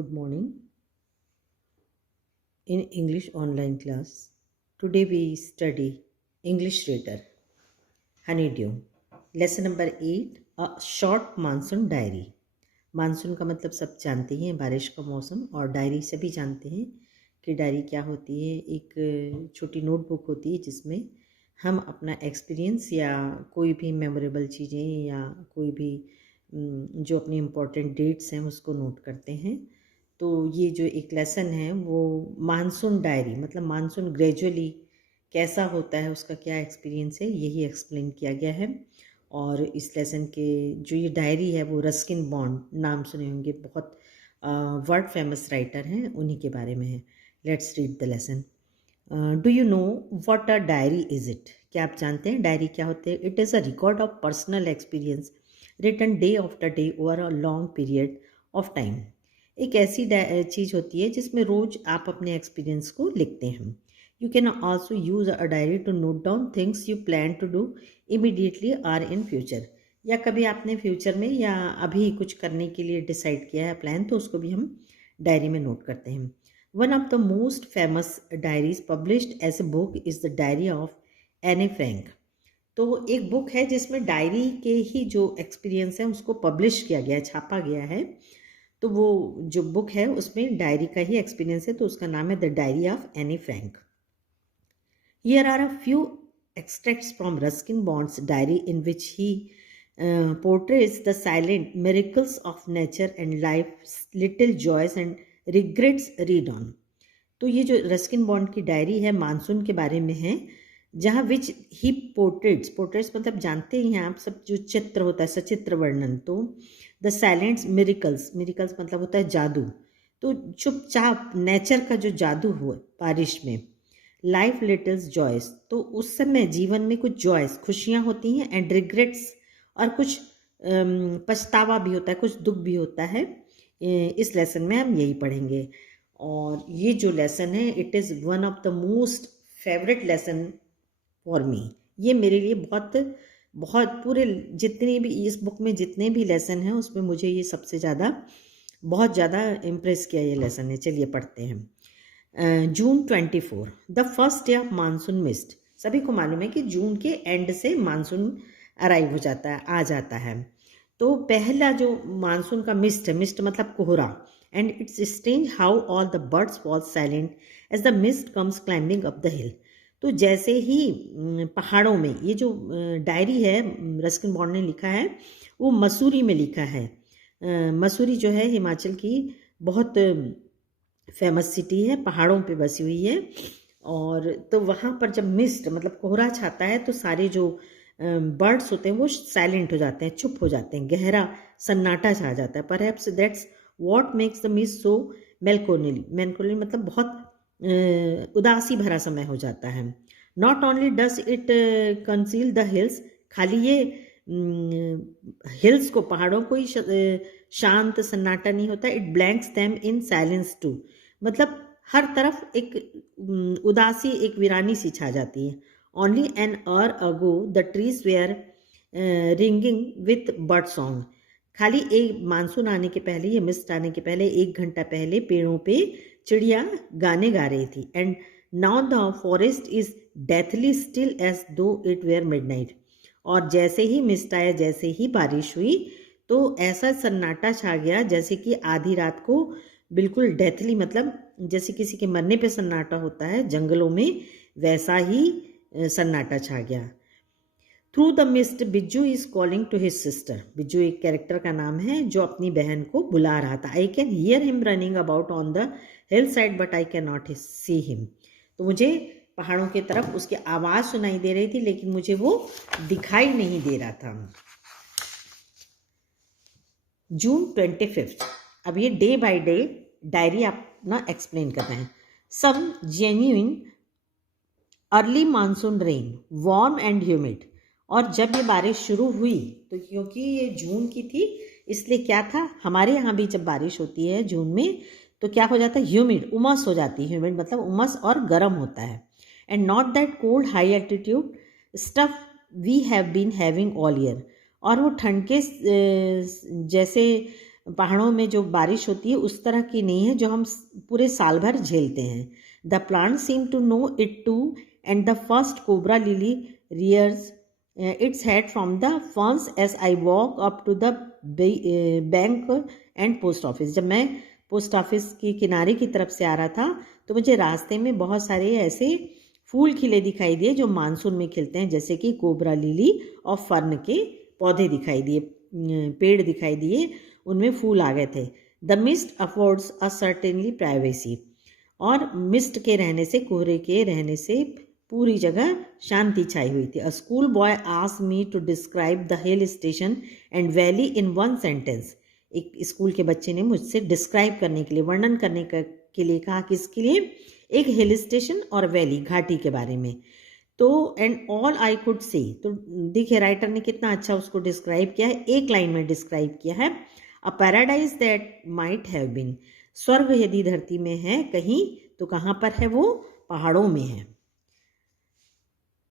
Good morning. In English online class, today we study English reader, Honeydew. Lesson number 8, a short monsoon diary. Monsoon का मतलब सब जानते हैं, बारिश का मौसम, और डायरी सभी जानते हैं कि डायरी क्या होती है। एक छोटी नोटबुक होती है जिसमें हम अपना एक्सपीरियंस या कोई भी मेमोरेबल चीज़ें या कोई भी जो अपनी इम्पोर्टेंट डेट्स हैं उसको नोट करते हैं। तो ये जो एक लेसन है वो मानसून डायरी मतलब मानसून ग्रेजुअली कैसा होता है, उसका क्या एक्सपीरियंस है, यही एक्सप्लेन किया गया है। और इस लेसन के जो ये डायरी है वो रस्किन बॉन्ड, नाम सुने होंगे, बहुत वर्ल्ड फेमस राइटर हैं, उन्हीं के बारे में है। Let's read the lesson. Do you know what a diary is it? क्या आप जानते हैं डायरी क्या होते हैं? It is a record of personal experience written day after day over a long period of time. एक ऐसी चीज़ होती है जिसमें रोज़ आप अपने एक्सपीरियंस को लिखते हैं। You can also use a diary to note down things you plan to do immediately or in future. या कभी आपने फ्यूचर में या अभी कुछ करने के लिए डिसाइड किया है प्लान, तो उसको भी हम डायरी में नोट करते हैं। One of the most famous diaries published as a book is the diary of Anne Frank. तो एक बुक है जिसमें डायरी के ही जो एक्सपीरियंस है उसको पब्लिश किया गया है, छापा गया है। तो वो जो बुक है उसमें डायरी का ही एक्सपीरियंस है, तो उसका नाम है the diary of Anne Frank. Here are a few extracts from Ruskin Bond's diary in which he portrays the silent miracles of nature and life's little joys and regrets read on. तो ये जो Ruskin bond की diary है monsoon के बारे में है, जहाँ विच ही पोर्ट्रेट्स मतलब जानते हैं आप सब, जो चित्र होता है, सचित्र वर्णन। तो द साइलेंट मिरिकल्स मतलब होता है जादू। तो चुपचाप नेचर का जो जादू हो बारिश में। लाइफ लिटल्स जॉयस, तो उस समय जीवन में कुछ जॉयस खुशियाँ होती हैं, एंड रिग्रेट्स और कुछ पछतावा भी होता है, कुछ दुख भी होता है। इस लेसन में हम यही पढ़ेंगे। और ये जो लेसन है it is one of the most favourite lesson for me. ये मेरे लिए बहुत बहुत पूरे जितने भी इस बुक में जितने भी लेसन हैं उसमें मुझे ये सबसे ज़्यादा बहुत ज़्यादा इम्प्रेस किया ये लेसन है। चलिए पढ़ते हैं। जून 24, the first day of monsoon mist. सभी को मालूम है कि जून के एंड से मानसून अराइव हो जाता है, आ जाता है। तो पहला जो मानसून का मिस्ट है, मिस्ट मतलब कोहरा, and it's strange how all the birds fall silent as the mist comes climbing up the hill. तो जैसे ही पहाड़ों में, ये जो डायरी है रस्किन बॉन्ड ने लिखा है वो मसूरी में लिखा है। मसूरी जो है हिमाचल की बहुत फेमस सिटी है, पहाड़ों पे बसी हुई है। और तो वहाँ पर जब मिस्ट मतलब कोहरा छाता है तो सारे जो बर्ड्स होते हैं वो साइलेंट हो जाते हैं, चुप हो जाते हैं, गहरा सन्नाटा छा जाता है। Perhaps that's what makes the mist so melancholy मतलब बहुत उदासी भरा समय हो जाता है। Not only does it conceal the hills, खाली ये हिल्स को, पहाड़ों को ही शांत सन्नाटा नहीं होता, it blanks them in silence too, मतलब हर तरफ एक उदासी, एक वीरानी सी छा जाती है। Only an hour ago the trees where ringing with bird song, खाली एक मानसून आने के पहले, ये मिस्ट आने के पहले 1 घंटा पहले पेड़ों पे चिड़िया गाने गा रही थी। And now the forest is deathly still as though it were midnight, और जैसे ही मिस्ट आया, जैसे ही बारिश हुई, तो ऐसा सन्नाटा छा गया जैसे कि आधी रात को बिल्कुल डेथली, मतलब जैसे किसी के मरने पे सन्नाटा होता है जंगलों में, वैसा ही सन्नाटा छा गया। Through the mist Bijju is calling to his sister, Bijju एक कैरेक्टर का नाम है जो अपनी बहन को बुला रहा था। I can hear him running about on the hill side but I can not see him, तो मुझे पहाड़ों की तरफ उसकी आवाज़ सुनाई दे रही थी लेकिन मुझे वो दिखाई नहीं दे रहा था। जून 25, अब ये डे बाय डे डायरी आप ना एक्सप्लेन कर रहे हैं। Some genuine early monsoon rain warm and humid, और जब ये बारिश शुरू हुई तो क्योंकि ये जून की थी इसलिए क्या था, हमारे यहाँ भी जब बारिश होती है जून में तो क्या हो जाता है, ह्यूमिड, उमस हो जाती है। ह्यूमिड मतलब उमस और गर्म होता है। And not that cold high altitude stuff we have been having all year, और वो ठंड के जैसे पहाड़ों में जो बारिश होती है उस तरह की नहीं है जो हम पूरे साल भर झेलते हैं. The plant seem to know it too and the first cobra lily rears its head from the ferns as I walk up to the bank and post office. जब मैं पोस्ट ऑफिस की किनारे की तरफ से आ रहा था तो मुझे रास्ते में बहुत सारे ऐसे फूल खिले दिखाई दिए जो मानसून में खिलते हैं, जैसे कि कोबरा लिली और फर्न के पौधे दिखाई दिए, पेड़ दिखाई दिए, उनमें फूल आ गए थे. The mist affords a certainly privacy. और मिस्ट के रहने से, कोहरे के रहने से पूरी जगह शांति छाई हुई थी. A school boy asked me to describe the hill station and valley in one sentence. एक स्कूल के बच्चे ने मुझसे डिस्क्राइब करने के लिए, वर्णन करने के लिए कहा, किसके लिए? एक हिल स्टेशन और वैली, घाटी के बारे में. तो and all I could say, तो देखिए राइटर ने कितना अच्छा उसको डिस्क्राइब किया है, एक लाइन में डिस्क्राइब किया है. A paradise that might have been. स्वर्ग यदि धरती में है कहीं तो कहाँ पर है वो? पहाड़ों में है.